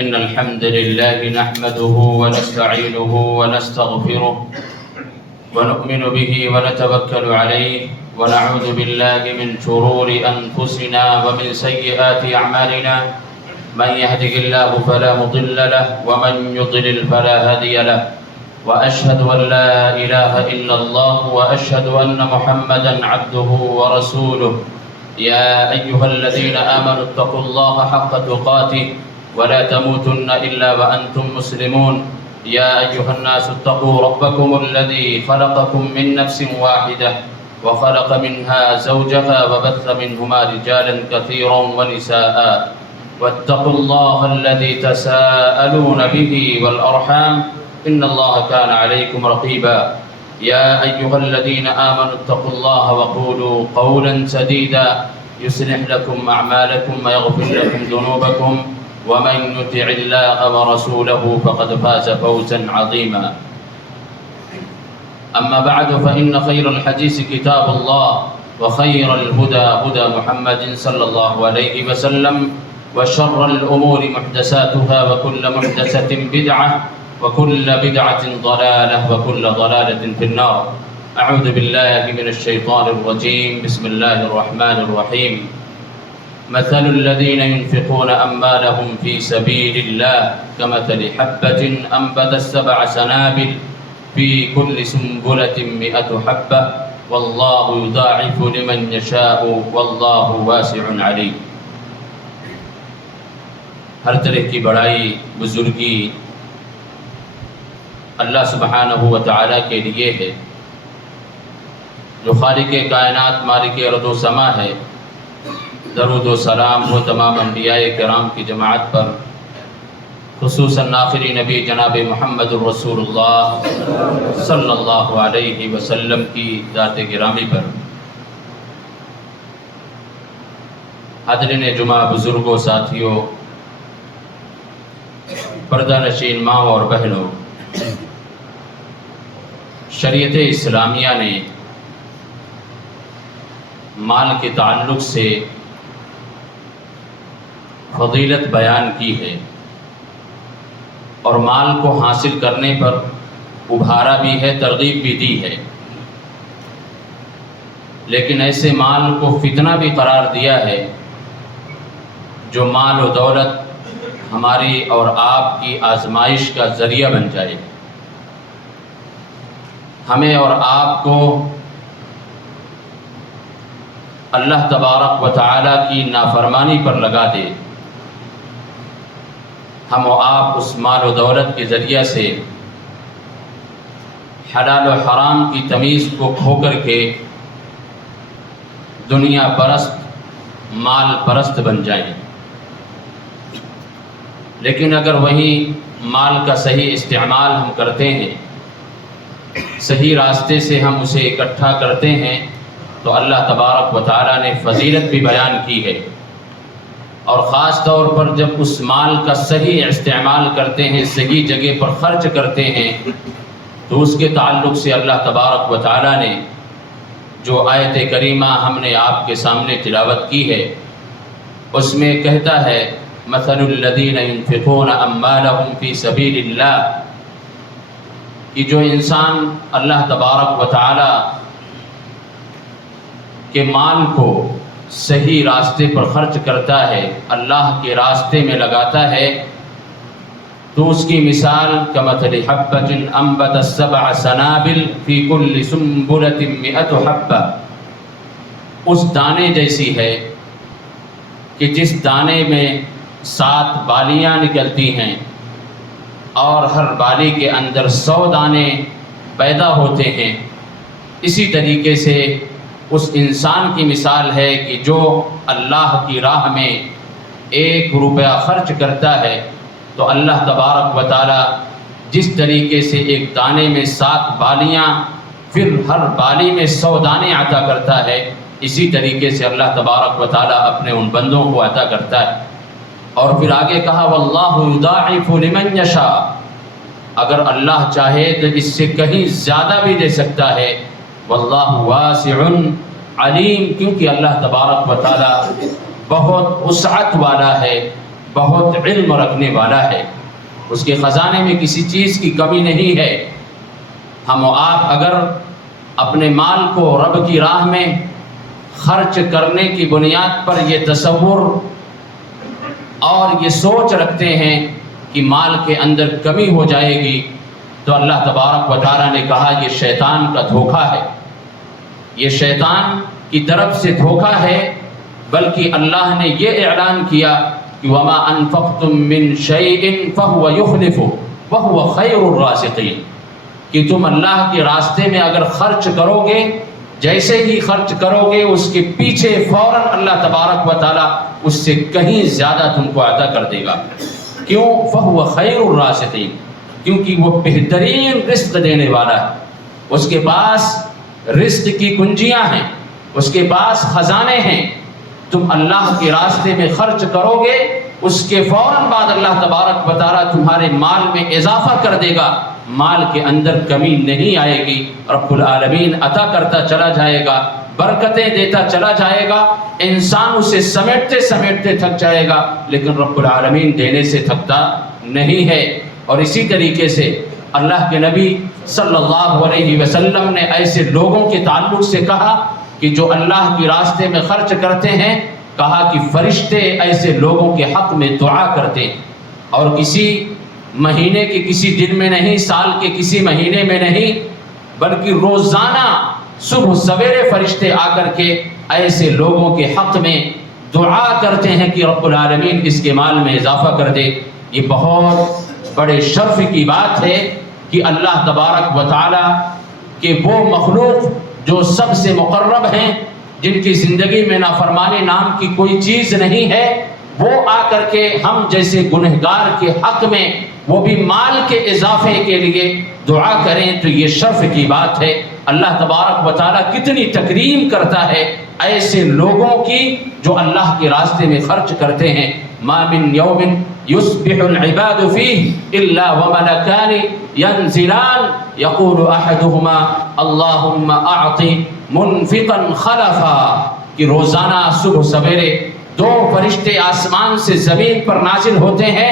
إن الحمد لله نحمده ونستعينه ونستغفره ونؤمن به ونتوكل عليه ونعوذ بالله من شرور أنفسنا ومن سيئات أعمالنا من يهده الله فلا مضل له ومن يضلل فلا هادي له وأشهد أن لا إله إلا الله وأشهد أن محمدا عبده ورسوله يا أيها الذين آمنوا اتقوا الله حق تقاته ولا تموتن إلا وأنتم مسلمون يا أيها الناس اتقوا ربكم الذي خلقكم من نفس واحدة وخلق منها زوجها وبث منهما رجالا كثيرا ونساء واتقوا الله الذي تساءلون به والأرحام إن الله كان عليكم رقيبا يا أيها الذين آمنوا اتقوا الله وقولوا قولا سديدا يصلح لكم أعمالكم ويغفر لكم ذنوبكم ومن يطع الله ورسوله فقد فاز فوزا عظيما أما بعد فإن خير الحديث كتاب الله وخير الهدى هدى محمد صلى الله عليه وسلم وشر الأمور محدثاتها وكل محدثة بدعة وكل بدعة ضلالة وكل ضلالة في النار أعوذ بالله من الشيطان الرجيم بسم الله الرحمن الرحيم مثل الذين ينفقون أموالهم في سبيل الله كمثل حبة أنبتت 7 سنابل في كل سنبلة 100 حبة والله يضاعف لمن يشاء والله واسع عليم. ہر طرح کی بڑائی بزرگی اللہ سبحانہ و تعالیٰ کے لیے ہے جو خالق کائنات مالک ارض و سما ہے. درود و سلام ہو تمام انبیاء کرام کی جماعت پر، خصوصاً آخری نبی جناب محمد الرسول اللہ صلی اللہ علیہ وسلم کی ذات گرامی پر. حاضرین جمعہ، بزرگوں، ساتھیوں، پردہ نشین ماں اور بہنوں، شریعت اسلامیہ نے مال کے تعلق سے فضیلت بیان کی ہے اور مال کو حاصل کرنے پر ابھارا بھی ہے، ترغیب بھی دی ہے. لیکن ایسے مال کو فتنہ بھی قرار دیا ہے جو مال و دولت ہماری اور آپ کی آزمائش کا ذریعہ بن جائے، ہمیں اور آپ کو اللہ تبارک و تعالیٰ کی نافرمانی پر لگا دے. ہم و آپ اس مال و دولت کے ذریعہ سے حلال و حرام کی تمیز کو کھو کر کے دنیا پرست، مال پرست بن جائیں. لیکن اگر وہی مال کا صحیح استعمال ہم کرتے ہیں، صحیح راستے سے ہم اسے اکٹھا کرتے ہیں، تو اللہ تبارک و تعالیٰ نے فضیلت بھی بیان کی ہے. اور خاص طور پر جب اس مال کا صحیح استعمال کرتے ہیں، صحیح جگہ پر خرچ کرتے ہیں، تو اس کے تعلق سے اللہ تبارک و تعالیٰ نے جو آیت کریمہ ہم نے آپ کے سامنے تلاوت کی ہے، اس میں کہتا ہے مثل الذین ينفقون اموالهم فی سبیل اللہ، کہ جو انسان اللہ تبارک و تعالیٰ کے مال کو صحیح راستے پر خرچ کرتا ہے، اللہ کے راستے میں لگاتا ہے، تو اس کی مثال کمثل حبۃ انبتت 7 سنابل فی کل سنبلۃ 100 حبۃ، اس دانے جیسی ہے کہ جس دانے میں 7 بالیاں نکلتی ہیں اور ہر بالی کے اندر 100 دانے پیدا ہوتے ہیں. اسی طریقے سے اس انسان کی مثال ہے کہ جو اللہ کی راہ میں 1 روپیہ خرچ کرتا ہے، تو اللہ تبارک و تعالی جس طریقے سے ایک دانے میں 7 بالیاں، پھر ہر بالی میں 100 دانے عطا کرتا ہے، اسی طریقے سے اللہ تبارک و تعالی اپنے ان بندوں کو عطا کرتا ہے. اور پھر آگے کہا واللہ یضاعف لمن یشاء، اگر اللہ چاہے تو اس سے کہیں زیادہ بھی دے سکتا ہے. واللہ واسع علیم، کیونکہ اللہ تبارک و تعالی بہت وسعت والا ہے، بہت علم رکھنے والا ہے، اس کے خزانے میں کسی چیز کی کمی نہیں ہے۔ ہم و آپ اگر اپنے مال کو رب کی راہ میں خرچ کرنے کی بنیاد پر یہ تصور اور یہ سوچ رکھتے ہیں کہ مال کے اندر کمی ہو جائے گی، تو اللہ تبارک و تعالیٰ نے کہا یہ شیطان کا دھوکہ ہے، یہ شیطان کی طرف سے دھوکہ ہے۔ بلکہ اللہ نے یہ اعلان کیا کہ وما انفقتم من شیء فهو يخلفه وهو خیر الرازقین، کہ تم اللہ کے راستے میں اگر خرچ کرو گے، جیسے ہی خرچ کرو گے اس کے پیچھے فوراً اللہ تبارک و تعالیٰ اس سے کہیں زیادہ تم کو عطا کر دے گا۔ کیوں؟ فهو خیر الرازقین، کیونکہ وہ بہترین رزق دینے والا ہے، اس کے پاس رزق کی کنجیاں ہیں، اس کے پاس خزانے ہیں۔ تم اللہ کے راستے میں خرچ کرو گے، اس کے فوراً بعد اللہ تبارک و تعالیٰ تمہارے مال میں اضافہ کر دے گا، مال کے اندر کمی نہیں آئے گی، رب العالمین عطا کرتا چلا جائے گا، برکتیں دیتا چلا جائے گا، انسان اسے سمیٹتے سمیٹتے تھک جائے گا، لیکن رب العالمین دینے سے تھکتا نہیں ہے۔ اور اسی طریقے سے اللہ کے نبی صلی اللہ علیہ وسلم نے ایسے لوگوں کے تعلق سے کہا کہ جو اللہ کے راستے میں خرچ کرتے ہیں، کہا کہ فرشتے ایسے لوگوں کے حق میں دعا کرتے ہیں، اور کسی مہینے کے کسی دن میں نہیں، سال کے کسی مہینے میں نہیں، بلکہ روزانہ صبح سویرے فرشتے آ کر کے ایسے لوگوں کے حق میں دعا کرتے ہیں کہ رب العالمین اس کے مال میں اضافہ کر دے۔ یہ بہت بڑے شرف کی بات ہے کہ اللہ تبارک و تعالی کہ وہ مخلوق جو سب سے مقرب ہیں، جن کی زندگی میں نافرمانی نام کی کوئی چیز نہیں ہے، وہ آ کر کے ہم جیسے گنہگار کے حق میں وہ بھی مال کے اضافے کے لیے دعا کریں، تو یہ شرف کی بات ہے۔ اللہ تبارک و تعالیٰ کتنی تکریم کرتا ہے ایسے لوگوں کی جو اللہ کے راستے میں خرچ کرتے ہیں۔ ما من یوم یصبح العباد فیہ الا وملکان ینزلان یقول احدہما اللہم اعط منفقا خلفا، کہ روزانہ صبح سویرے دو فرشتے آسمان سے زمین پر نازل ہوتے ہیں،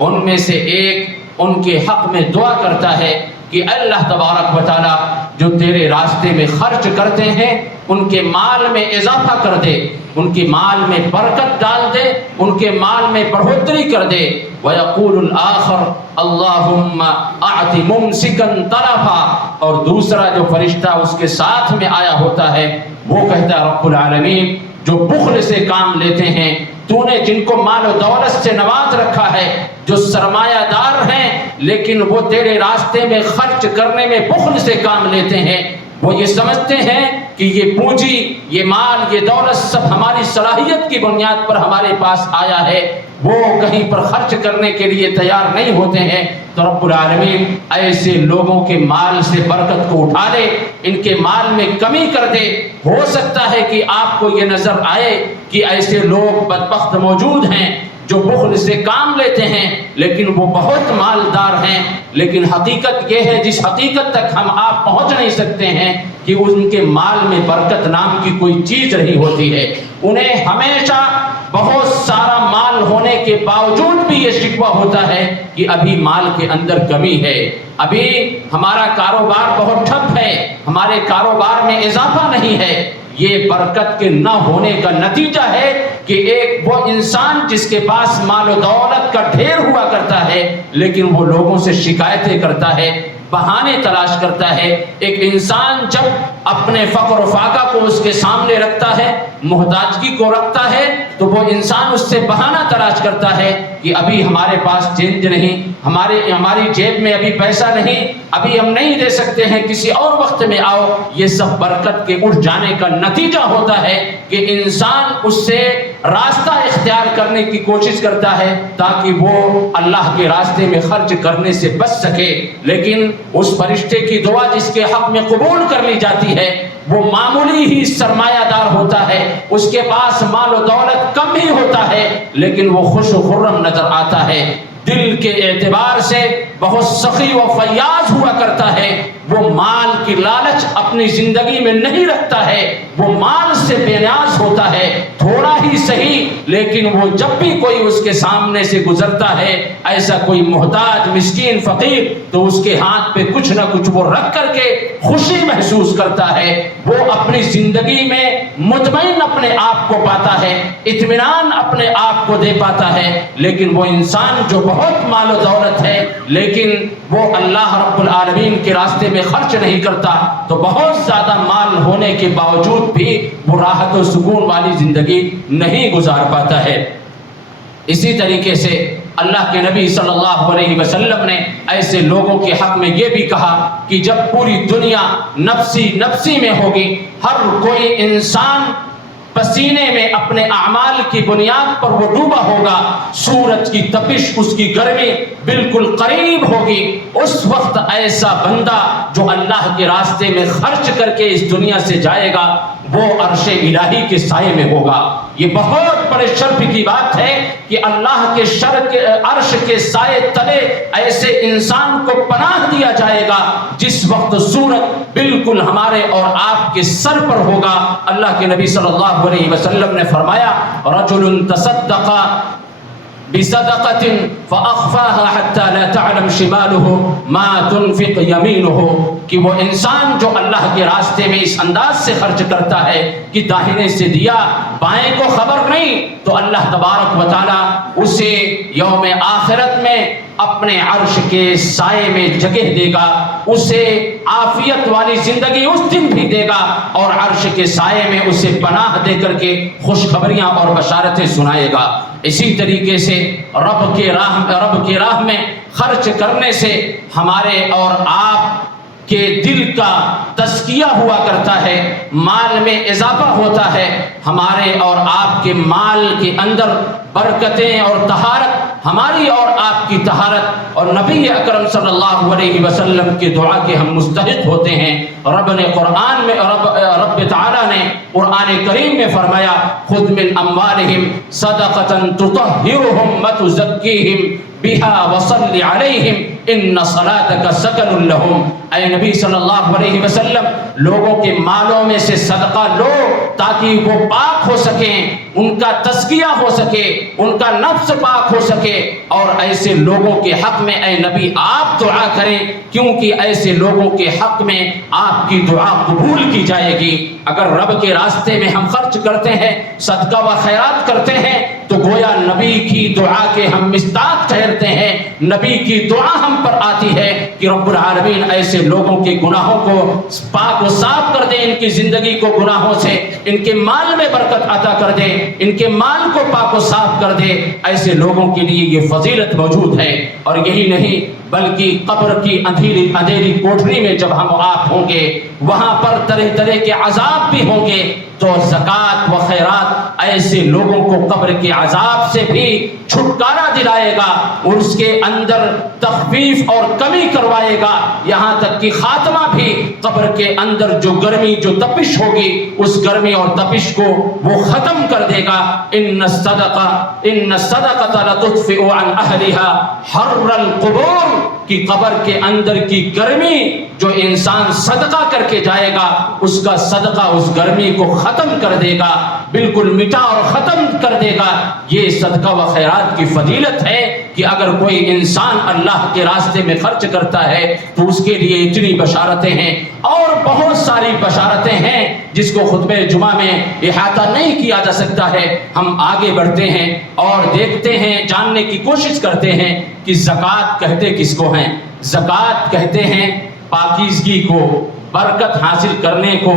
ان میں سے ایک ان کے حق میں دعا کرتا ہے کہ اللہ تبارک و تعالیٰ جو تیرے راستے میں خرچ کرتے ہیں ان کے مال میں اضافہ کر دے، ان کے مال میں برکت ڈال دے، ان کے مال میں بڑھوتری کر دے۔ وَيَقُولُ الْآخَرُ اللَّهُمَّ أَعْطِ مُمْسِكًا طَرَفًا، اور دوسرا جو فرشتہ اس کے ساتھ میں آیا ہوتا ہے وہ کہتا ہے رب العالمین جو بخل سے کام لیتے ہیں، تو نے جن کو مال و دولت سے نواز رکھا ہے، جو سرمایہ دار ہیں لیکن وہ تیرے راستے میں خرچ کرنے میں بخل سے کام لیتے ہیں، وہ یہ سمجھتے ہیں کہ یہ پونجی، یہ مال، یہ دولت سب ہماری صلاحیت کی بنیاد پر ہمارے پاس آیا ہے، وہ کہیں پر خرچ کرنے کے لیے تیار نہیں ہوتے ہیں۔ تو رب العالمین ایسے لوگوں کے مال سے برکت کو اٹھا دے، ان کے مال میں کمی کر دے۔ ہو سکتا ہے کہ آپ کو یہ نظر آئے کہ ایسے لوگ بدبخت موجود ہیں جو بخل سے کام لیتے ہیں لیکن وہ بہت مالدار ہیں، لیکن حقیقت یہ ہے جس حقیقت تک ہم آپ پہنچ نہیں سکتے ہیں کہ ان کے مال میں برکت نام کی کوئی چیز نہیں ہوتی ہے۔ انہیں ہمیشہ بہت سارا مال ہونے کے باوجود بھی یہ شکوہ ہوتا ہے کہ ابھی مال کے اندر کمی ہے، ابھی ہمارا کاروبار بہت ٹھپ ہے، ہمارے کاروبار میں اضافہ نہیں ہے۔ یہ برکت کے نہ ہونے کا نتیجہ ہے کہ ایک وہ انسان جس کے پاس مال و دولت کا ڈھیر ہوا کرتا ہے لیکن وہ لوگوں سے شکایتیں کرتا ہے، بہانے تلاش کرتا ہے۔ ایک انسان جب اپنے فقر و فاقہ کو اس کے سامنے رکھتا ہے، محتاجگی کو رکھتا ہے، تو وہ انسان اس سے بہانہ تلاش کرتا ہے کہ ابھی ہمارے پاس چینج نہیں، ہماری جیب میں ابھی پیسہ نہیں، ابھی ہم نہیں دے سکتے ہیں، کسی اور وقت میں آؤ۔ یہ سب برکت کے اٹھ جانے کا نتیجہ ہوتا ہے کہ انسان اس سے راستہ اختیار کرنے کی کوشش کرتا ہے تاکہ وہ اللہ کے راستے میں خرچ کرنے سے بچ سکے، لیکن اس فرشتے کی دعا جس کے حق میں قبول کر لی جاتی ہے وہ معمولی ہی سرمایہ دار ہوتا ہے، اس کے پاس مال و دولت کم ہی ہوتا ہے لیکن وہ خوش و خرم نظر آتا ہے، دل کے اعتبار سے بہت سخی و فیاض ہوا کرتا ہے، وہ مال کی لالچ اپنی زندگی میں نہیں رکھتا ہے، وہ مال سے بے نیاز ہوتا ہے، تھوڑا ہی صحیح لیکن وہ جب بھی کوئی اس کے سامنے سے گزرتا ہے، ایسا کوئی محتاج مسکین فقیر، تو اس کے ہاتھ پہ کچھ نہ کچھ وہ رکھ کر کے خوشی محسوس کرتا ہے، وہ اپنی زندگی میں مطمئن اپنے آپ کو پاتا ہے، اطمینان اپنے آپ کو دے پاتا ہے۔ لیکن وہ انسان جو بہت مال و دولت ہے لیکن وہ اللہ رب العالمین کے راستے میں خرچ نہیں کرتا، تو بہت زیادہ مال ہونے کے باوجود بھی وہ راحت و سکون والی زندگی نہیں گزار پاتا ہے۔ اسی طریقے سے اللہ کے نبی صلی اللہ علیہ وسلم نے ایسے لوگوں کے حق میں یہ بھی کہا کہ جب پوری دنیا نفسی نفسی میں ہوگی، ہر کوئی انسان پسینے میں اپنے اعمال کی بنیاد پر وہ ڈوبا ہوگا، سورج کی تپش، اس کی گرمی بالکل قریب ہوگی، اس وقت ایسا بندہ جو اللہ کے راستے میں خرچ کر کے اس دنیا سے جائے گا وہ عرش الہی کے سائے میں ہوگا۔ یہ بہت بڑے شرف کی بات ہے کہ اللہ کے عرش کے سائے تلے ایسے انسان کو پناہ دیا جائے گا جس وقت سورج بالکل ہمارے اور آپ کے سر پر ہوگا۔ اللہ کے نبی صلی اللہ علیہ وسلم نے فرمایا رجل تصدق بصدقة فأخفاها حتى لا تعلم شماله ما تنفق يمينه، کہ وہ انسان جو اللہ کے راستے میں اس انداز سے خرچ کرتا ہے کہ داہنے سے دیا بائیں کو خبر نہیں، تو اللہ تبارک و تعالی اسے یوم آخرت میں اپنے عرش کے سائے میں جگہ دے گا، اسے عافیت والی زندگی اس دن بھی دے گا اور عرش کے سائے میں اسے پناہ دے کر کے خوشخبریاں اور بشارتیں سنائے گا۔ اسی طریقے سے رب کے راہ میں خرچ کرنے سے ہمارے اور آپ کے دل کا تزکیہ ہوا کرتا ہے، مال میں اضافہ ہوتا ہے، ہمارے اور آپ کے مال کے اندر برکتیں اور طہارت، ہماری اور آپ کی طہارت اور نبی اکرم صلی اللہ علیہ وسلم کی دعا کے ہم مستحق ہوتے ہیں۔ رب تعالیٰ نے قرآن کریم میں فرمایا خذ من اموالہم صدقۃ تطہرہم وتزکیہم بہا وصل علیہم ان صلاتک سکن لہم۔ اے نبی صلی اللہ علیہ وسلم، لوگوں کے مالوں میں سے صدقہ لو تاکہ وہ پاک ہو سکیں، ان کا تزکیہ ہو سکے، ان کا نفس پاک ہو سکے، اور ایسے لوگوں کے حق میں اے نبی آپ دعا کریں، کیونکہ ایسے لوگوں کے حق میں آپ کی دعا قبول کی جائے گی۔ اگر رب کے راستے میں ہم خرچ کرتے ہیں، صدقہ و خیرات کرتے ہیں، تو گویا نبی کی دعا کے ہم مصداق ٹھہرتے ہیں، نبی کی دعا ہم پر آتی ہے کہ رب العالمین ایسے لوگوں کے گناہوں کو پاک و صاف کر دے، ان کی زندگی کو گناہوں سے، ان کے مال میں برکت عطا کر دے، ان کے مال کو پاک و صاف کر دے۔ ایسے لوگوں کے لیے یہ فضیلت موجود ہے۔ اور یہی نہیں بلکہ قبر کی اندھیری کوٹھری میں جب ہم آپ ہوں گے، وہاں پر طرح طرح کے عذاب بھی ہوں گے، تو زکوٰۃ و خیرات ایسے لوگوں کو قبر کے عذاب سے بھی چھٹکارا دلائے گا، اور اس کے اندر تخفیف اور کمی کروائے گا، یہاں تک کہ خاتمہ بھی قبر کے اندر جو گرمی جو تپش ہوگی اس گرمی اور تپش کو وہ ختم کر دے گا۔ ان الصدقۃ لتطفئ عن اہلها حر القبور، کہ قبر کے اندر کی گرمی جو انسان صدقہ کر کے جائے گا اس کا صدقہ اس گرمی کو ختم کر دے گا، بالکل مٹا اور ختم کر دے گا۔ یہ صدقہ و خیرات کی فضیلت ہے کہ اگر کوئی انسان اللہ کے راستے میں خرچ کرتا ہے تو اس کے لیے اتنی بشارتیں ہیں، اور بہت ساری بشارتیں ہیں جس کو خطبہ جمعہ میں احاطہ نہیں کیا جا سکتا ہے۔ ہم آگے بڑھتے ہیں اور دیکھتے ہیں، جاننے کی کوشش کرتے ہیں کہ زکوٰۃ کہتے کس کو ہیں۔ زکوٰۃ کہتے ہیں پاکیزگی کو، برکت حاصل کرنے کو،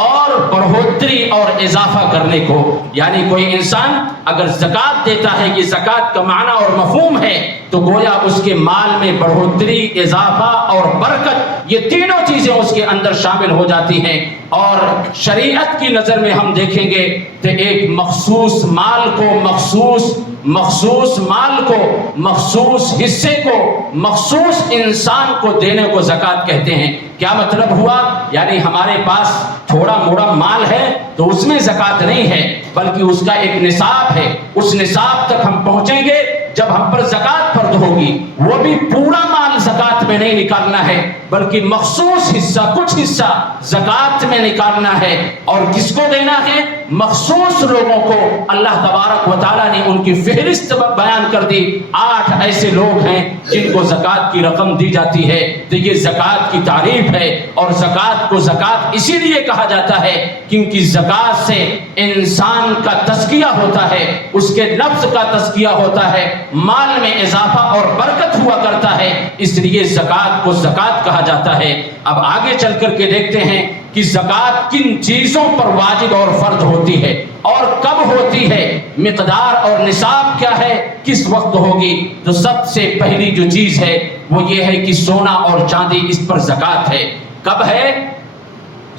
اور بڑھوتری اور اضافہ کرنے کو۔ یعنی کوئی انسان اگر زکوٰۃ دیتا ہے، یہ زکوٰۃ کا معنی اور مفہوم ہے، تو گویا اس کے مال میں بڑھوتری، اضافہ اور برکت، یہ تینوں چیزیں اس کے اندر شامل ہو جاتی ہیں۔ اور شریعت کی نظر میں ہم دیکھیں گے کہ ایک مخصوص مال کو، مخصوص مال کو، مخصوص حصے کو، مخصوص انسان کو دینے کو زکوٰۃ کہتے ہیں۔ کیا مطلب ہوا؟ یعنی ہمارے پاس تھوڑا موڑا مال ہے تو اس میں زکوٰۃ نہیں ہے، بلکہ اس کا ایک نصاب ہے، اس نصاب تک ہم پہنچیں گے جب ہم پر زکوٰۃ فرض ہوگی وہ بھی پورا مال زکات میں نہیں نکالنا ہے بلکہ مخصوص حصہ، کچھ حصہ زکات میں نکالنا ہے. اور کس کو دینا ہے؟ مخصوص لوگوں کو. اللہ تبارک و تعالیٰ نے ان کی فہرست بیان کر دی. 8 ایسے لوگ ہیں جن کو زکات کی رقم دی جاتی ہے. تو یہ زکات کی تعریف ہے. اور زکات کو زکات اسی لیے کہا جاتا ہے کیونکہ زکات سے انسان کا تزکیہ ہوتا ہے، اس کے نفس کا تزکیہ ہوتا ہے، مال میں اضافہ اور برکت ہوا کرتا ہے. اس لیے زکات کو زکات کہا جاتا ہے. اب آگے چل کر کے دیکھتے ہیں کہ زکات کن چیزوں پر واجب اور فرض ہوتی ہے اور کب ہوتی ہے، مقدار اور نصاب کیا ہے، کس وقت ہوگی. تو سب سے پہلی جو چیز ہے وہ یہ ہے کہ سونا اور چاندی، اس پر زکات ہے. کب ہے؟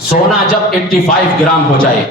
سونا جب 85 گرام ہو جائے.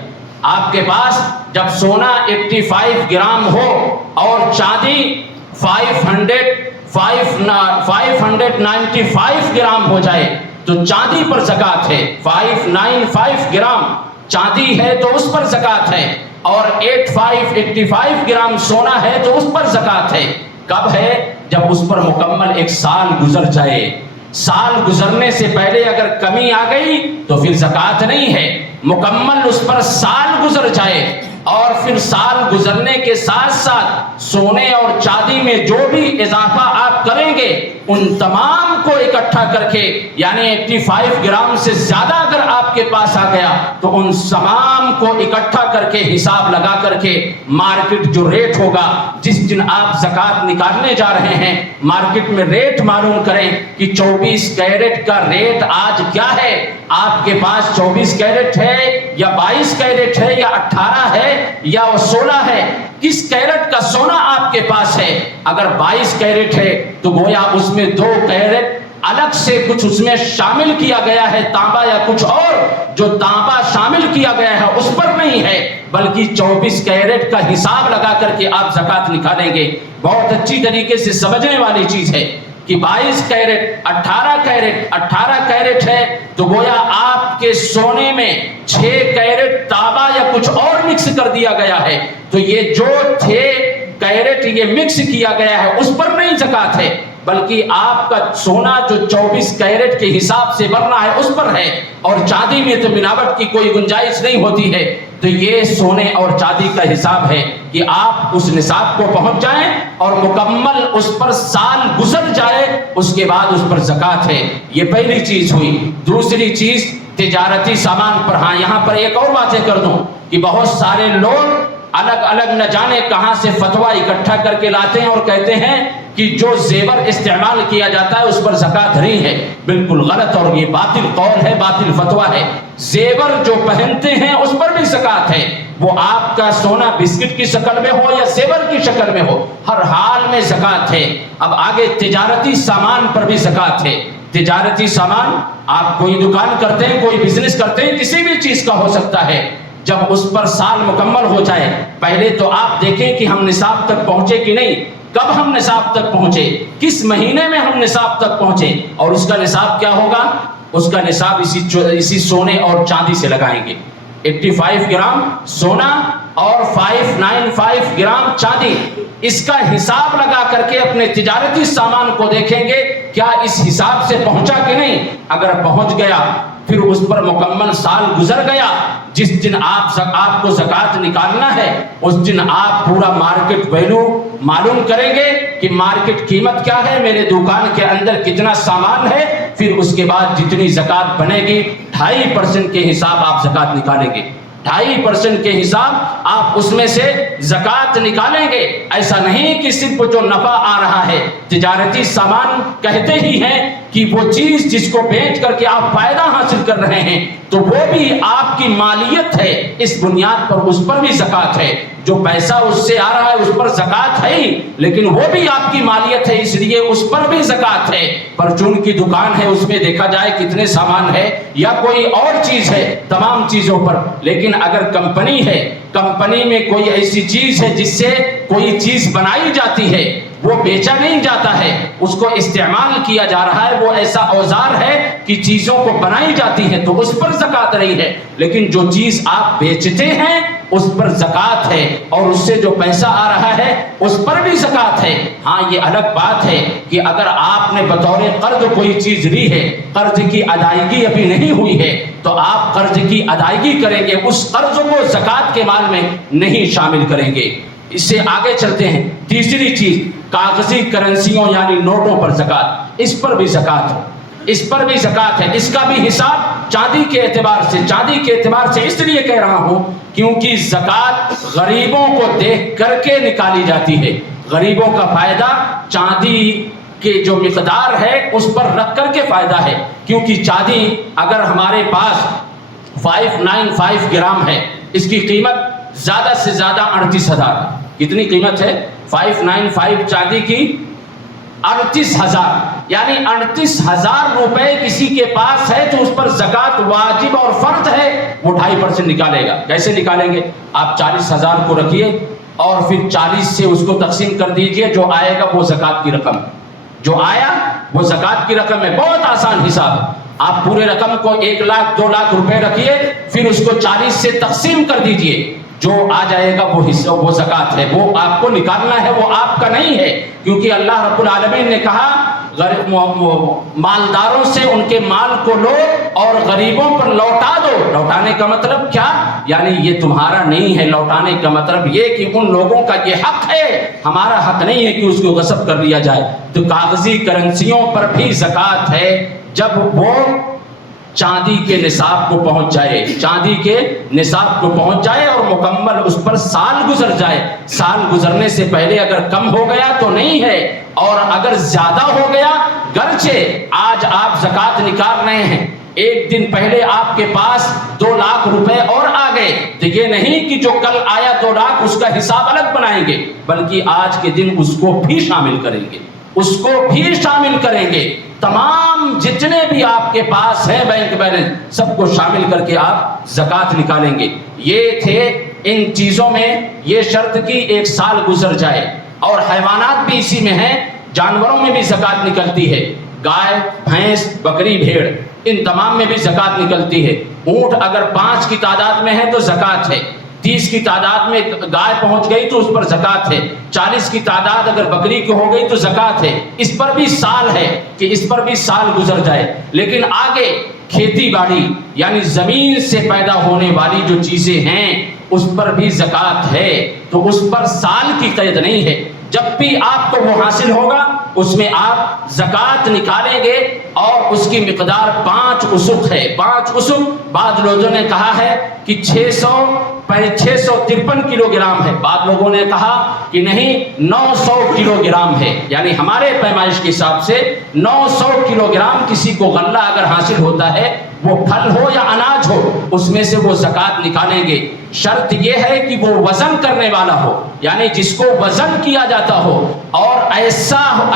آپ کے پاس جب سونا 85 گرام ہو اور چاندی 595 گرام ہو جائے تو چاندی پر زکات ہے. 595 گرام چاندی ہے تو اس پر زکات ہے. اور 85 گرام سونا ہے تو اس پر زکات ہے. کب ہے؟ جب اس پر مکمل 1 سال گزر جائے. سال گزرنے سے پہلے اگر کمی آ گئی تو پھر زکات نہیں ہے. مکمل اس پر سال گزر جائے اور پھر سال گزرنے کے ساتھ ساتھ سونے اور چاندی میں جو بھی اضافہ آپ کریں گے ان تمام کو اکٹھا کر کے، یعنی 85 گرام سے زیادہ اگر آپ کے پاس آ گیا تو ان تمام کو اکٹھا کر کے حساب لگا کر کے مارکیٹ جو ریٹ ہوگا، جس دن آپ زکات نکالنے جا رہے ہیں، مارکیٹ میں ریٹ معلوم کریں کہ 24 کیرٹ کا ریٹ آج کیا ہے. آپ کے پاس 24 کیرٹ ہے یا 22 کیرٹ ہے یا 18 ہے یا 16 ہے، کس کیرٹ کا سونا آپ کے پاس ہے. اگر 22 کیرٹ ہے تو گویا اس میں 2 کیرٹ الگ سے کچھ اس میں شامل کیا گیا ہے، تانبا یا کچھ اور. جو تانبا شامل کیا گیا ہے اس پر نہیں ہے بلکہ 24 کیرٹ کا حساب لگا کر کے آپ زکات نکالیں گے. بہت اچھی طریقے سے سمجھنے والی چیز ہے کہ 22 کیرٹ 18 کیرٹ ہے تو گویا آپ کے سونے میں 6 کیرٹ تانبا یا کچھ اور مکس کر دیا گیا ہے. تو یہ جو 6 کیرٹ یہ مکس کیا گیا ہے اس پر نہیں زکات ہے بلکہ آپ کا سونا جو 24 کیرٹ کے حساب سے بھرنا ہے اس پر ہے. اور چاندی میں تو ملاوٹ کی کوئی گنجائش نہیں ہوتی ہے. تو یہ سونے اور چاندی کا حساب ہے کہ آپ اس نصاب کو پہنچ جائیں اور مکمل اس پر سال گزر جائے، اس کے بعد اس پر زکات ہے. یہ پہلی چیز ہوئی. دوسری چیز تجارتی سامان پر. ہاں یہاں پر ایک اور واضح کر دوں کہ بہت سارے لوگ الگ الگ نہ جانے کہاں سے فتویٰ اکٹھا کر کے لاتے ہیں اور کہتے ہیں کہ جو زیور استعمال کیا جاتا ہے اس پر زکات نہیں ہے. بالکل غلط اور یہ باطل قول ہے، باطل فتویٰ ہے. زیور جو پہنتے ہیں اس پر بھی زکات ہے، وہ آپ کا سونا بسکٹ کی شکل میں ہو یا زیور کی شکل میں ہو، ہر حال میں زکات ہے. اب آگے تجارتی سامان پر بھی زکات ہے. تجارتی سامان، آپ کوئی دکان کرتے ہیں، کوئی بزنس کرتے ہیں، کسی بھی چیز کا ہو سکتا ہے. جب اس پر سال مکمل ہو جائے پہلے تو آپ دیکھیں کہ ہم نصاب تک پہنچے کہ نہیں. کب ہم نصاب تک پہنچے، کس مہینے میں ہم نصاب تک پہنچے، اور اس کا نصاب کیا ہوگا. اس کا نصاب اسی سونے اور چاندی سے لگائیں گے. 85 گرام سونا اور 595 گرام چاندی، اس کا حساب لگا کر کے اپنے تجارتی سامان کو دیکھیں گے کیا اس حساب سے پہنچا کہ نہیں. اگر پہنچ گیا پھر اس پر مکمل سال گزر گیا، جس دن آپ کو زکات نکالنا ہے اس دن آپ پورا مارکیٹ ویلو معلوم کریں گے کہ مارکیٹ قیمت کیا ہے، میرے دکان کے اندر کتنا سامان ہے. پھر اس کے بعد جتنی زکات بنے گی 2.5% کے حساب آپ زکات نکالیں گے. 2.5% کے حساب آپ اس میں سے زکات نکالیں گے. ایسا نہیں کہ صرف جو نفع آ رہا ہے. تجارتی سامان کہتے ہی ہیں کہ وہ چیز جس کو بیچ کر کے آپ فائدہ حاصل کر رہے ہیں تو وہ بھی آپ کی مالیت ہے، اس بنیاد پر اس پر بھی زکات ہے. جو پیسہ اس سے آ رہا ہے اس پر زکات ہے ہی، لیکن وہ بھی آپ کی مالیت ہے، اس لیے اس پر بھی زکات ہے. پرچون کی دکان ہے، اس میں دیکھا جائے کتنے سامان ہے، یا کوئی اور چیز ہے، تمام چیزوں پر. لیکن اگر کمپنی ہے، کمپنی میں کوئی ایسی چیز ہے جس سے کوئی چیز بنائی جاتی ہے، وہ بیچا نہیں جاتا ہے، اس کو استعمال کیا جا رہا ہے، وہ ایسا اوزار ہے کہ چیزوں کو بنائی جاتی ہے، تو اس پر زکات نہیں ہے. لیکن جو چیز آپ بیچتے ہیں اس پر زکوٰۃ ہے، اور اس سے جو پیسہ آ رہا ہے اس پر بھی زکوٰۃ ہے۔ ہاں یہ الگ بات ہے کہ اگر آپ نے بطور قرض کوئی چیز لی ہے، قرض کی ادائیگی ابھی نہیں ہوئی ہے، تو آپ قرض کی ادائیگی کریں گے، اس قرض کو زکوٰۃ کے مال میں نہیں شامل کریں گے۔ اس سے آگے چلتے ہیں، تیسری چیز کاغذی کرنسیوں یعنی نوٹوں پر زکوٰۃ، اس پر بھی زکوٰۃ ہے، اس پر بھی زکوٰۃ ہے۔ اس کا بھی حساب چاندی کے اعتبار سے اس لیے کہہ رہا ہوں کیونکہ زکوٰۃ غریبوں کو دیکھ کر کے نکالی جاتی ہے۔ غریبوں کا فائدہ چاندی کے جو مقدار ہے اس پر رکھ کر کے فائدہ ہے، کیونکہ چاندی اگر ہمارے پاس 595 گرام ہے، اس کی قیمت زیادہ سے زیادہ 38,000 ہے۔ کتنی قیمت ہے 595 چاندی کی؟ 38,000، یعنی 38,000 روپے کسی کے پاس ہے تو اس پر زکوٰۃ واجب اور فرض ہے، وہ 2.5% نکالے گا۔ کیسے نکالیں گے؟ آپ 40,000 کو رکھیے اور پھر 40 سے اس کو تقسیم کر دیجئے، جو آئے گا وہ زکوٰۃ کی رقم، جو آیا وہ زکوٰۃ کی رقم ہے۔ بہت آسان حساب ہے۔ آپ پورے رقم کو 1 لاکھ 2 لاکھ روپے رکھیے، پھر اس کو 40 سے تقسیم کر دیجئے، جو آ جائے گا وہ حصہ وہ زکوٰۃ ہے، وہ آپ کو نکالنا ہے، وہ آپ کا نہیں ہے، کیونکہ اللہ رب العالمین نے کہا مالداروں سے ان کے مال کو لو اور غریبوں پر لوٹا دو۔ لوٹانے کا مطلب کیا؟ یعنی یہ تمہارا نہیں ہے، لوٹانے کا مطلب یہ کہ ان لوگوں کا یہ حق ہے، ہمارا حق نہیں ہے کہ اس کو غصب کر لیا جائے۔ تو کاغذی کرنسیوں پر بھی زکوٰۃ ہے جب وہ چاندی کے نصاب کو پہنچ جائے، چاندی کے نصاب کو پہنچ جائے اور مکمل اس پر سال گزر جائے۔ سال گزرنے سے پہلے اگر کم ہو گیا تو نہیں ہے، اور اگر زیادہ ہو گیا، گرچہ آج آپ زکوٰۃ نکال رہے ہیں، ایک دن پہلے آپ کے پاس 2 لاکھ روپے اور آ گئے، تو یہ نہیں کہ جو کل آیا 2 لاکھ اس کا حساب الگ بنائیں گے، بلکہ آج کے دن اس کو بھی شامل کریں گے، اس کو بھی شامل کریں گے۔ تمام جتنے بھی آپ کے پاس ہیں بینک بیلنس، سب کو شامل کر کے آپ زکوٰۃ نکالیں گے۔ یہ تھے ان چیزوں میں یہ شرط کی 1 سال گزر جائے، اور حیوانات بھی اسی میں ہیں، جانوروں میں بھی زکوٰۃ نکلتی ہے، گائے بھینس بکری بھیڑ ان تمام میں بھی زکوٰۃ نکلتی ہے۔ اونٹ اگر 5 کی تعداد میں ہے تو زکوٰۃ ہے، 30 کی تعداد میں گائے پہنچ گئی تو اس پر زکوٰۃ ہے، 40 کی تعداد اگر بکری کی ہو گئی تو زکوٰۃ ہے۔ اس پر بھی سال ہے کہ اس پر بھی سال گزر جائے۔ لیکن آگے کھیتی باڑی یعنی زمین سے پیدا ہونے والی جو چیزیں ہیں اس پر بھی زکوٰۃ ہے، تو اس پر سال کی قید نہیں ہے، جب بھی آپ کو وہ حاصل ہوگا اس میں آپ زکوٰۃ نکالیں گے، اور اس کی مقدار 5 اسق ہے۔ 5 اسق بعض لوگوں نے کہا ہے کہ 653 کلو گرام ہے، بعض لوگوں نے کہا کہ نہیں 900 کلو گرام ہے، یعنی ہمارے پیمائش کے حساب سے 900 کلو گرام کسی کو غلہ اگر حاصل ہوتا ہے، وہ پھل ہو یا اناج ہو، اس میں سے وہ زکوٰۃ نکالیں گے۔ شرط یہ ہے کہ وہ وزن کرنے والا ہو، یعنی جس کو وزن کیا جاتا ہو، اور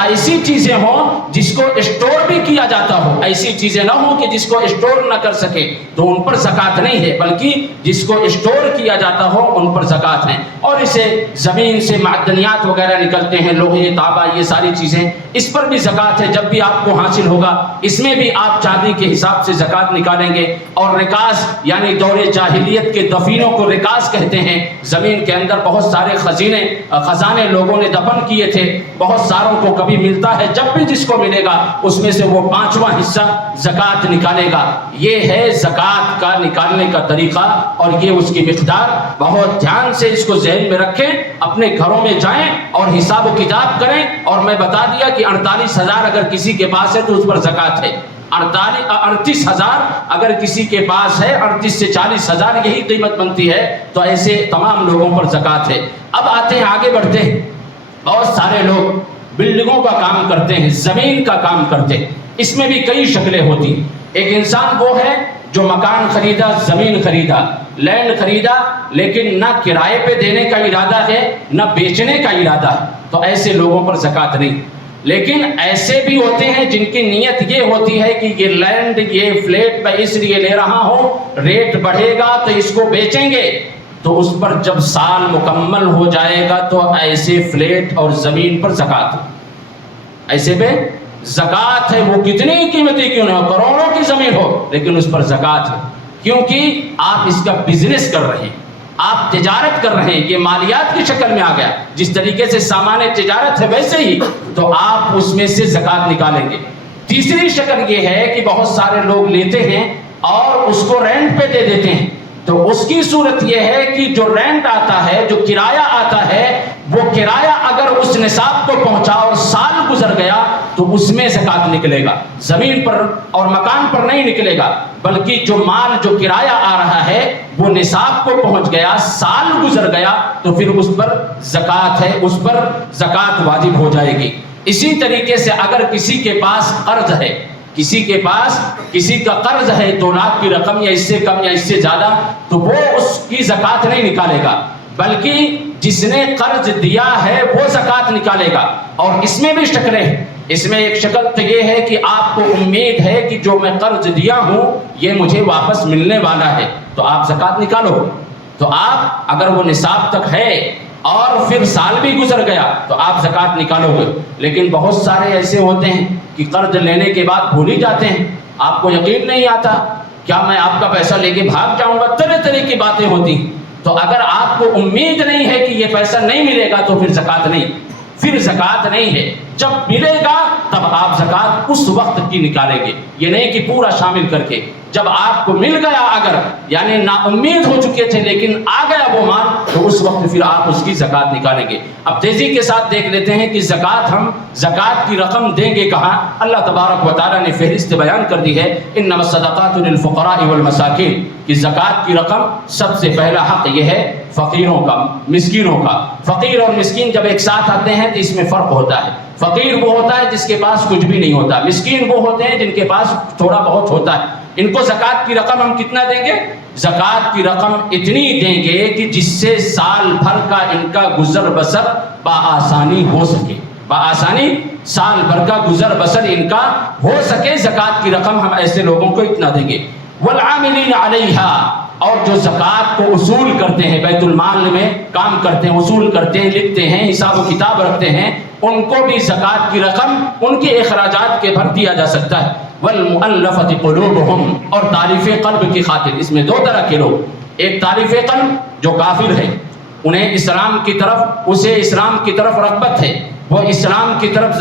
ایسی چیزیں ہوں جس کو اسٹور بھی کیا جاتا ہو، ایسی چیزیں نہ ہوں کہ جس کو اسٹور نہ کر سکے، تو ان پر زکوٰۃ نہیں ہے، بلکہ جس کو اسٹور کیا جاتا ہو ان پر زکوٰۃ ہے۔ اور اسے زمین سے معدنیات وغیرہ نکلتے ہیں، لوہے تانبا یہ ساری چیزیں، اس پر بھی زکوٰۃ ہے، جب بھی آپ کو حاصل ہوگا اس میں بھی آپ چاندی کے حساب سے زکوٰۃ نکالیں گے۔ اور رکاز یعنی دور جاہلیت کے دفینوں کو رکاز کہتے ہیں، زمین کے اندر بہت سارے خزانے لوگوں نے دفن کیے تھے، بہت ساروں کو کبھی ملتا ہے، جب بھی جس کو ملے گا اس میں سے وہ 5واں حصہ زکوٰۃ نکالے گا۔ یہ ہے زکوٰۃ کا نکالنے کا طریقہ، اور یہ اس کی مقدار۔ بہت دھیان سے اس کو ذہن میں رکھیں، اپنے گھروں میں جائیں اور حساب و کتاب کریں۔ اور میں بتا دیا کہ 48,000 اگر کسی کے پاس ہے تو اس پر زکوٰۃ ہے، 38,000 اگر کسی کے پاس ہے، 38 سے 40,000 یہی قیمت بنتی ہے، تو ایسے تمام لوگوں پر زکوٰۃ ہے۔ اب آتے ہیں، آگے بڑھتے ہیں۔ بہت سارے لوگ بلڈنگوں کا کام کرتے ہیں، زمین کا کام کرتے ہیں، اس میں بھی کئی شکلیں ہوتی ہیں۔ ایک انسان وہ ہے جو مکان خریدا، زمین خریدا، لینڈ خریدا، لیکن نہ کرائے پہ دینے کا ارادہ ہے نہ بیچنے کا ارادہ ہے، تو ایسے لوگوں پر زکوٰۃ نہیں۔ لیکن ایسے بھی ہوتے ہیں جن کی نیت یہ ہوتی ہے کہ یہ لینڈ یہ فلیٹ میں اس لیے لے رہا ہوں، ریٹ بڑھے گا تو اس کو بیچیں گے، تو اس پر جب سال مکمل ہو جائے گا تو ایسے فلیٹ اور زمین پر زکوٰۃ، ایسے پہ زکوٰۃ ہے، وہ کتنی قیمتی کیوں نہ ہو، کروڑوں کی زمین ہو، لیکن اس پر زکوٰۃ ہے، کیونکہ آپ اس کا بزنس کر رہے ہیں، آپ تجارت کر رہے ہیں، یہ مالیات کی شکل میں آ گیا، جس طریقے سے سامان تجارت ہے ویسے ہی، تو آپ اس میں سے زکوٰۃ نکالیں گے۔ تیسری شکل یہ ہے کہ بہت سارے لوگ لیتے ہیں اور اس کو رینٹ پہ دے دیتے ہیں، تو اس کی صورت یہ ہے کہ جو رینٹ آتا ہے، جو کرایہ آتا ہے، وہ کرایہ اگر اس نصاب کو پہنچا اور سال گزر گیا تو اس میں زکوٰۃ نکلے گا، زمین پر اور مکان پر نہیں نکلے گا، بلکہ جو مال جو کرایہ آ رہا ہے وہ نصاب کو پہنچ گیا، سال گزر گیا تو پھر اس پر زکوٰۃ ہے، اس پر زکوٰۃ واجب ہو جائے گی۔ اسی طریقے سے اگر کسی کے پاس قرض ہے، کسی کا قرض ہے 2 لاکھ کی رقم یا اس سے کم یا اس سے زیادہ، تو وہ اس کی زکوٰۃ نہیں نکالے گا، بلکہ جس نے قرض دیا ہے وہ زکوٰۃ نکالے گا۔ اور اس میں بھی شکلیں ہیں، اس میں ایک شکل تو یہ ہے کہ آپ کو امید ہے کہ جو میں قرض دیا ہوں یہ مجھے واپس ملنے والا ہے، تو آپ زکوٰۃ نکالو۔ تو آپ اگر وہ نصاب تک ہے اور پھر سال بھی گزر گیا تو آپ زکوٰۃ نکالو گے۔ لیکن بہت سارے ایسے ہوتے ہیں کہ قرض لینے کے بعد بھول ہی جاتے ہیں، آپ کو یقین نہیں آتا، کیا میں آپ کا پیسہ لے کے بھاگ جاؤں گا، طرح طرح کی باتیں ہوتی ہیں۔ تو اگر آپ کو امید نہیں ہے کہ یہ پیسہ نہیں ملے گا تو پھر زکوٰۃ نہیں ہے۔ جب ملے گا تب آپ زکوٰۃ اس وقت کی نکالیں گے، یہ نہیں کہ پورا شامل کر کے۔ جب آپ کو مل گیا، اگر یعنی نا امید ہو چکے تھے لیکن آ گیا وہ مال، تو اس وقت پھر آپ اس کی زکوٰۃ نکالیں گے۔ اب تیزی کے ساتھ دیکھ لیتے ہیں کہ زکوٰۃ کی رقم دیں گے کہاں۔ اللہ تبارک و تعالیٰ نے فہرست بیان کر دی ہے، انما الصدقات للفقراء والمساکین، کہ زکوٰۃ کی رقم سب سے پہلا حق یہ ہے فقیروں کا، مسکینوں کا۔ فقیر اور مسکین جب ایک ساتھ آتے ہیں تو اس میں فرق ہوتا ہے۔ فقیر وہ ہوتا ہے جس کے پاس کچھ بھی نہیں ہوتا، مسکین وہ ہوتے ہیں جن کے پاس تھوڑا بہت ہوتا ہے۔ ان کو زکوٰۃ کی رقم ہم کتنا دیں گے؟ زکوٰۃ کی رقم اتنی دیں گے کہ جس سے سال بھر کا ان کا گزر بسر بآسانی ہو سکے، بآسانی سال بھر کا گزر بسر ان کا ہو سکے۔ زکوٰۃ کی رقم ہم ایسے لوگوں کو اتنا دیں گے۔ والعاملین علیہا، اور جو زکوٰۃ کو اصول کرتے ہیں، بیت المال میں کام کرتے ہیں، اصول کرتے ہیں، لکھتے ہیں، حساب و کتاب رکھتے ہیں، ان کو بھی زکوٰۃ کی رقم ان کے اخراجات کے بھر دیا جا سکتا ہے۔ والمؤلفۃ قلوبہم، اور تعریف قلب کی خاطر۔ اس میں 2 طرح کے لوگ، ایک تعریف قلب جو کافر ہے، انہیں اسلام کی طرف رغبت ہے، وہ اسلام کی طرف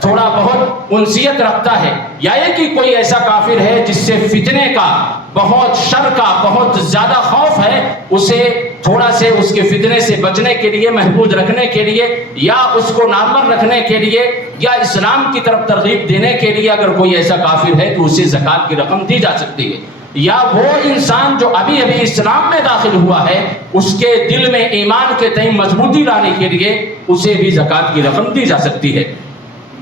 تھوڑا بہت انسیت رکھتا ہے، یا یہ کہ کوئی ایسا کافر ہے جس سے فتنے کا، بہت شر کا بہت زیادہ خوف ہے، اسے تھوڑا سے اس کے فتنے سے بچنے کے لیے، محفوظ رکھنے کے لیے، یا اس کو نامور رکھنے کے لیے، یا اسلام کی طرف ترغیب دینے کے لیے اگر کوئی ایسا کافر ہے تو اسے زکوٰۃ کی رقم دی جا سکتی ہے۔ یا وہ انسان جو ابھی اسلام میں داخل ہوا ہے، اس کے دل میں ایمان کے تئیں مضبوطی لانے کے لیے اسے بھی زکوٰۃ کی رقم دی جا سکتی ہے۔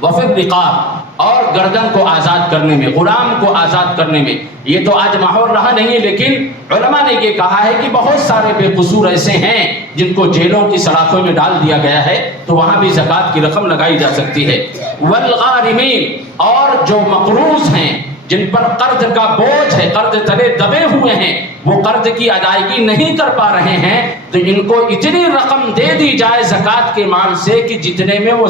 وفی الرقاب، اور گردن کو آزاد کرنے میں، غلام کو آزاد کرنے میں۔ یہ تو آج ماحول رہا نہیں ہے، لیکن علماء نے یہ کہا ہے کہ بہت سارے بے قصور ایسے ہیں جن کو جیلوں کی سلاخوں میں ڈال دیا گیا ہے، تو وہاں بھی زکوٰۃ کی رقم لگائی جا سکتی ہے۔ والغارمین، اور جو مقروض ہیں، جن پر قرض کا بوجھ ہے، قرض تلے دبے ہوئے ہیں، وہ قرض کی ادائیگی نہیں کر پا رہے ہیں، تو ان کو اتنی رقم دے دی جائے زکوٰۃ کے مال سے کہ جتنے میں وہ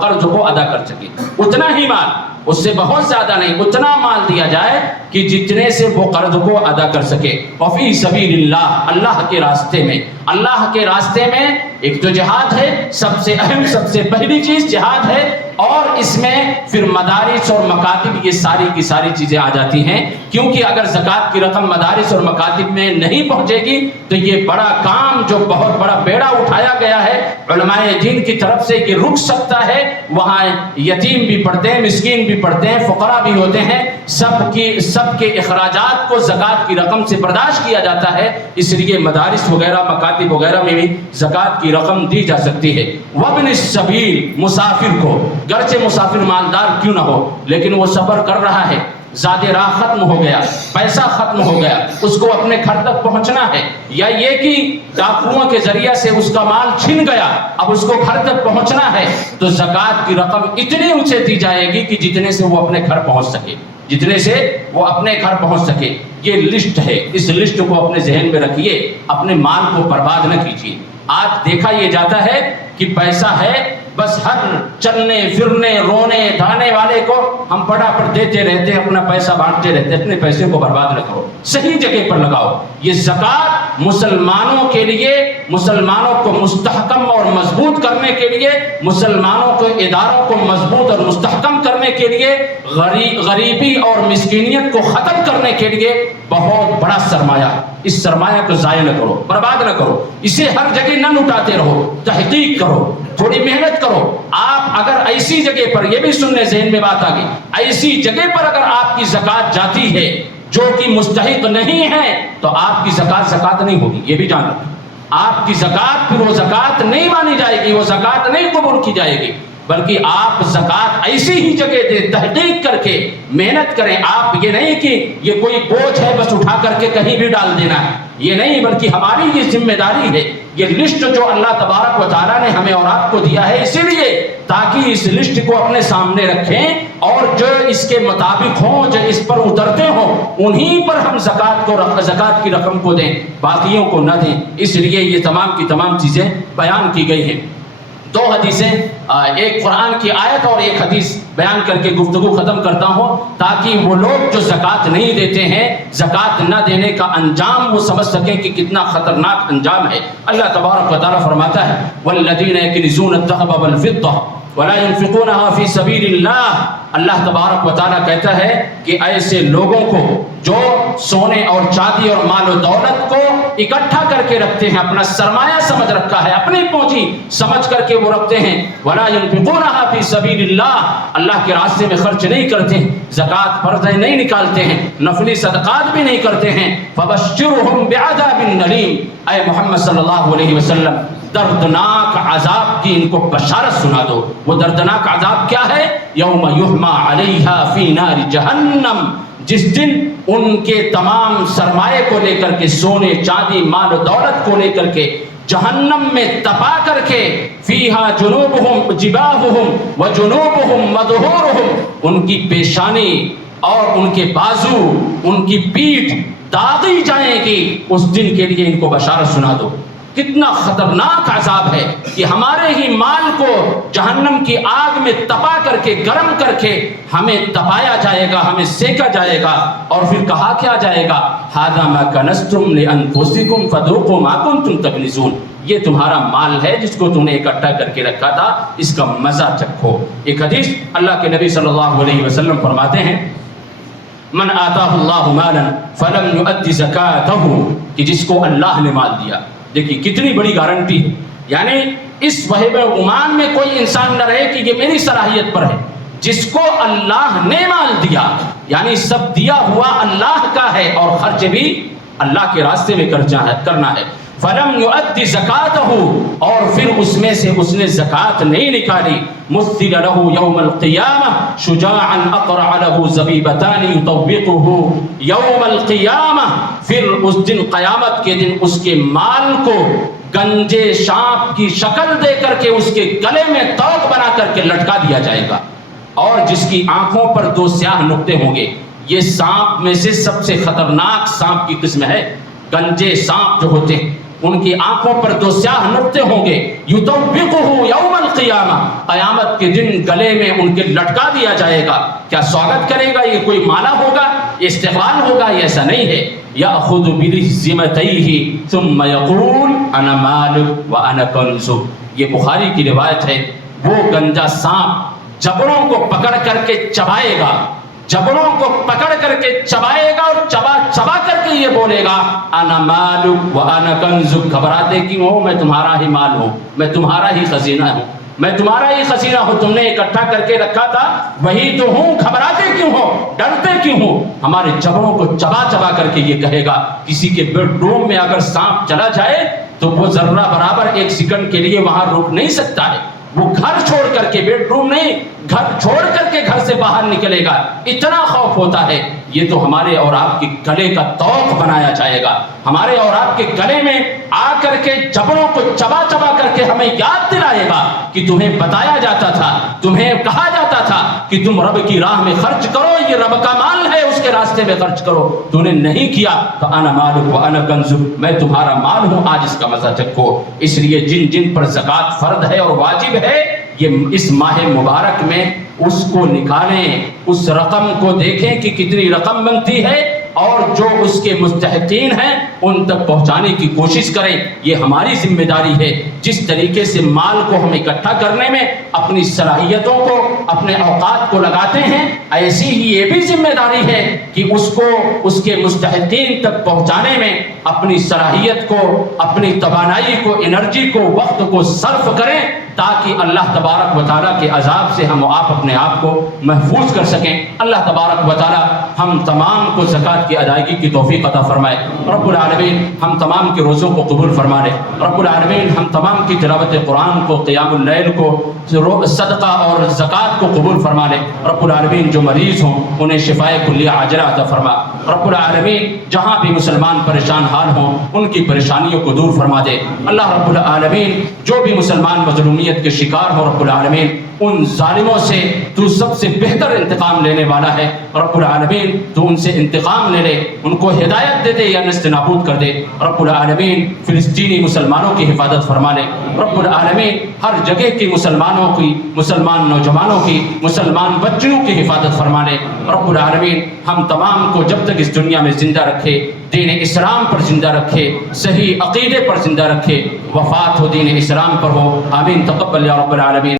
قرض کو ادا کر سکے، اتنا ہی مال، اس سے بہت زیادہ نہیں، اتنا مال دیا جائے کہ جتنے سے وہ قرض کو ادا کر سکے۔ وفی سبیل اللہ، اللہ کے راستے میں، اللہ کے راستے میں ایک تو جہاد ہے، سب سے اہم، سب سے پہلی چیز جہاد ہے، اور اس میں پھر مدارس اور مکاتب، یہ ساری کی ساری چیزیں آ جاتی ہیں، کیونکہ اگر زکوٰۃ کی رقم مدارس اور مکاتب میں نہیں پہنچے گی تو یہ بڑا کام، جو بہت بڑا بیڑا اٹھایا گیا ہے علماء دین کی طرف سے، کہ رک سکتا ہے۔ وہاں یتیم بھی پڑھتے ہیں، مسکین بھی پڑھتے ہیں، فقراء بھی ہوتے ہیں، سب کے اخراجات کو زکوٰۃ کی رقم سے برداشت کیا جاتا ہے، اس لیے مدارس وغیرہ، مکاتب وغیرہ میں بھی زکوٰۃ کی رقم دی جا سکتی ہے۔ وابن السبیل، مسافر کو، گرچہ مسافر مالدار کیوں نہ ہو لیکن وہ سفر کر رہا ہے، زاد راہ ختم ہو گیا، پیسہ ختم ہو گیا، اس کو اپنے گھر تک پہنچنا ہے، یا یہ کہ ڈاکوؤں کے ذریعے سے اس کا مال چھن گیا، اب اس کو گھر تک پہنچنا ہے، تو زکوٰۃ کی رقم اتنی اسے دی جائے گی کہ جتنے سے وہ اپنے گھر پہنچ سکے، جتنے سے وہ اپنے گھر پہنچ سکے۔ یہ لسٹ ہے، اس لسٹ کو اپنے ذہن میں رکھیے، اپنے مال کو برباد نہ کیجیے۔ آج دیکھا یہ جاتا ہے کہ پیسہ ہے بس ہر چلنے پھرنے رونے دھانے والے کو ہم پڑاپٹ دیتے رہتے ہیں، اپنا پیسہ بانٹتے رہتے ہیں. اپنے پیسے کو برباد نہ کرو، صحیح جگہ پر لگاؤ. یہ زکوٰۃ مسلمانوں کے لیے، مسلمانوں کو مستحکم اور مضبوط کرنے کے لیے، مسلمانوں کو اداروں کو مضبوط اور مستحکم کرنے کے لیے، غریبی اور مسکینیت کو ختم کرنے کے لیے بہت بڑا سرمایہ. اس سرمایہ کو ضائع نہ کرو، برباد نہ کرو. اسے ہر جگہ نہ لٹاتے رہو، تحقیق کرو، تھوڑی محنت کرو. آپ اگر ایسی جگہ پر، یہ بھی سننے ذہن میں بات آ گئی، ایسی جگہ پر اگر آپ کی زکوٰۃ جاتی ہے جو کہ مستحق نہیں ہے تو آپ کی زکوٰۃ نہیں ہوگی. یہ بھی جان رکھیں، آپ کی زکوٰۃ پھر وہ زکوٰۃ نہیں مانی جائے گی، وہ زکوٰۃ نہیں قبول کی جائے گی. بلکہ آپ زکوٰۃ ایسی ہی جگہ دیں، تحقیق کر کے محنت کریں. آپ یہ نہیں کہ یہ کوئی بوجھ ہے بس اٹھا کر کے کہیں بھی ڈال دینا ہے، یہ نہیں، بلکہ ہماری یہ ذمہ داری ہے. یہ لسٹ جو اللہ تبارک و تعالیٰ نے ہمیں اور آپ کو دیا ہے اسی لیے تاکہ اس لسٹ کو اپنے سامنے رکھیں اور جو اس کے مطابق ہوں، جو اس پر اترتے ہوں، انہیں پر ہم زکوٰۃ کی رقم کو دیں، باقیوں کو نہ دیں. اس لیے یہ تمام کی تمام چیزیں بیان کی گئی ہیں. دو حدیثیں، ایک قرآن کی آیت اور ایک حدیث بیان کر کے گفتگو ختم کرتا ہوں تاکہ وہ لوگ جو زکوٰۃ نہیں دیتے ہیں، زکوٰۃ نہ دینے کا انجام وہ سمجھ سکیں کہ کتنا خطرناک انجام ہے. اللہ تبارک و تعالیٰ فرماتا ہے وَالَّذِينَ يَكْنِزُونَ الذَّهَبَ وَالْفِضَّةَ وَلَا يُنْفِقُونَهَا فِي سَبِيلِ اللَّهِ. اللہ تبارک و تعالیٰ کہتا ہے کہ ایسے لوگوں کو جو سونے اور چاندی اور مال و دولت کو اکٹھا کر کے رکھتے ہیں، اپنا سرمایہ سمجھ رکھا ہے، اپنی پونجی سمجھ کر کے وہ رکھتے ہیں، وَلَا يُنْفِقُونَهَا فِي سَبِيلِ اللَّهِ، اللہ کے راستے میں خرچ نہیں کرتے ہیں، زکوٰۃ فرض نہیں نکالتے ہیں، نفلی صدقات بھی نہیں کرتے ہیں، فَبَشِّرْهُمْ بِعَذَابٍ أَلِيمٍ. اے محمد صلی اللہ علیہ وسلم دردناک عذاب کی ان کو بشارت سنا دو. وہ دردناک عذاب کیا ہے؟ یوم یحمى علیہا فی نار جہنم، جس دن ان کے تمام سرمایے کو لے کر کے، سونے چاندی مال و دولت کو لے کر کے جہنم میں تپا کر کے، فیہا جنوبہم جباہہم وجنوبہم مدہورہم، ان کی پیشانی اور ان کے بازو، ان کی پیٹھ داغی جائیں گی. اس دن کے لیے ان کو بشارت سنا دو. کتنا خطرناک عذاب ہے کہ ہمارے ہی مال کو جہنم کی آگ میں تپا کر کے، گرم کر کے ہمیں تپایا جائے گا، ہمیں سینکا جائے گا، اور پھر کہا کیا جائے گا ھذا ما کنزتم لانفسکم فذوقوا ما کنتم تکنزون. یہ تمہارا مال ہے جس کو تم نے اکٹھا کر کے رکھا تھا، اس کا مزہ چکھو. ایک حدیث اللہ کے نبی صلی اللہ علیہ وسلم فرماتے ہیں من آتاہ اللہ مالا فلم یؤد زکاتہ، کہ جس کو اللہ نے مال دیا. دیکھیے کتنی بڑی گارنٹی ہے، یعنی اس وہم گمان میں کوئی انسان نہ رہے کہ یہ میری صلاحیت پر ہے. جس کو اللہ نے مال دیا، یعنی سب دیا ہوا اللہ کا ہے اور خرچ بھی اللہ کے راستے میں کرنا ہے. فلم یؤد زکاتہ، اور پھر اس میں سے اس نے زکات نہیں نکالی، مثل له یوم القیامہ شجاعا اقرع له زبیبتان یطوقه یوم القیامہ. پھر اس دن، قیامت کے دن، اس کے مال کو گنجے سانپ کی شکل دے کر کے اس کے گلے میں توق بنا کر کے لٹکا دیا جائے گا، اور جس کی آنکھوں پر 2 سیاہ نقطے ہوں گے. یہ سانپ میں سے سب سے خطرناک سانپ کی قسم ہے. گنجے سانپ جو ہوتے ہیں ان کی آنکھوں پر 2 سیاہ نقطے ہوں گے. یطوقه یوم القیامہ، قیامت کے دن گلے میں ان کے لٹکا دیا جائے گا. کیا سواگت کرے گا؟ یہ کوئی مالا ہوگا، استقبال ہوگا؟ یہ ایسا نہیں ہے. یأخذ برزمتیہ ثم یقول انا مال وانا کنز. یہ بخاری کی روایت ہے. وہ گنجا سانپ جبڑوں کو پکڑ کر کے چبائے گا، جبڑوں کو پکڑ کر کے چبائے گا، اور چبا کر کے یہ بولے گا انا مال وانا کنز. گھبراتے کیوں ہو؟ میں تمہارا ہی مال ہوں، میں تمہارا ہی خزینہ ہوں، میں تمہارا ہی خزینہ ہوں. تم نے اکٹھا کر کے رکھا تھا، وہی تو ہوں. گھبراتے کیوں ہو؟ ڈرتے کیوں ہو؟ ہمارے جبڑوں کو چبا کر کے یہ کہے گا. کسی کے بیڈ روم میں اگر سانپ چلا جائے تو وہ ذرہ برابر 1 سیکنڈ کے لیے وہاں رک نہیں سکتا ہے. وہ گھر چھوڑ کر کے، بیڈ روم نہیں، گھر چھوڑ کر کے گھر سے باہر نکلے گا. اتنا خوف ہوتا ہے. یہ تو ہمارے اور آپ کے گلے کا توق بنایا جائے گا. ہمارے اور آپ کے گلے میں آ کر کے جبڑوں کو چبا کر کے ہمیں یاد دلائے گا کہ تمہیں بتایا جاتا تھا، تمہیں کہا جاتا تھا کہ تم رب کی راہ میں خرچ کرو، یہ رب کا مال ہے، اس کے راستے میں خرچ کرو. تو نے نہیں کیا تو انا مالک وانا کنز، میں تمہارا مال ہوں، آج اس کا مزہ چکھو. اس لیے جن جن پر زکوٰۃ فرض ہے اور واجب ہے یہ اس ماہ مبارک میں اس کو نکالیں، اس رقم کو دیکھیں کہ کتنی رقم بنتی ہے اور جو اس کے مستحقین ہیں ان تک پہنچانے کی کوشش کریں۔ یہ ہماری ذمہ داری ہے۔ جس طریقے سے مال کو ہم اکٹھا کرنے میں اپنی صلاحیتوں کو، اپنے اوقات کو لگاتے ہیں، ایسی ہی یہ بھی ذمہ داری ہے کہ اس کو اس کے مستحقین تک پہنچانے میں اپنی صلاحیت کو، اپنی توانائی کو، انرجی کو، وقت کو صرف کریں تاکہ اللہ تبارک و تعالیٰ کے عذاب سے ہم آپ اپنے آپ کو محفوظ کر سکیں۔ اللہ تبارک و تعالیٰ ہم تمام کو زکوٰۃ کی ادائیگی کی توفیق عطا فرمائے۔ رب العالمین ہم تمام کے روزوں کو قبول فرما لے۔ رب العالمین ہم تمام کی تلاوت قرآن کو، قیام اللیل کو، صدقہ اور زکوٰۃ کو قبول فرما لے۔ رب العالمین جو مریض ہوں انہیں شفائے کلیہ عاجلہ عطا فرما۔ رب العالمین جہاں بھی مسلمان پریشان حال ہوں ان کی پریشانیوں کو دور فرما دے۔ اللہ رب العالمین جو بھی مسلمان مظلومیت کے شکار ہو، رب العالمین ان ظالموں سے تو سب سے بہتر انتقام لینے والا ہے۔ رب العالمین تو ان سے انتقام لے لے، ان کو ہدایت دے دے یا نست نابود کر دے۔ رب العالمین فلسطینی مسلمانوں کی حفاظت فرما لے۔ رب العالمین ہر جگہ کی مسلمانوں کی، مسلمان نوجوانوں کی، مسلمان بچوں کی حفاظت فرما لے۔ رب العالمین ہم تمام کو جب تک اس دنیا میں زندہ رکھے، دین اسلام پر زندہ رکھے، صحیح عقیدے پر زندہ رکھے، وفات ہو دین اسلام پر ہو۔ آمین تقبل یا رب العالمین۔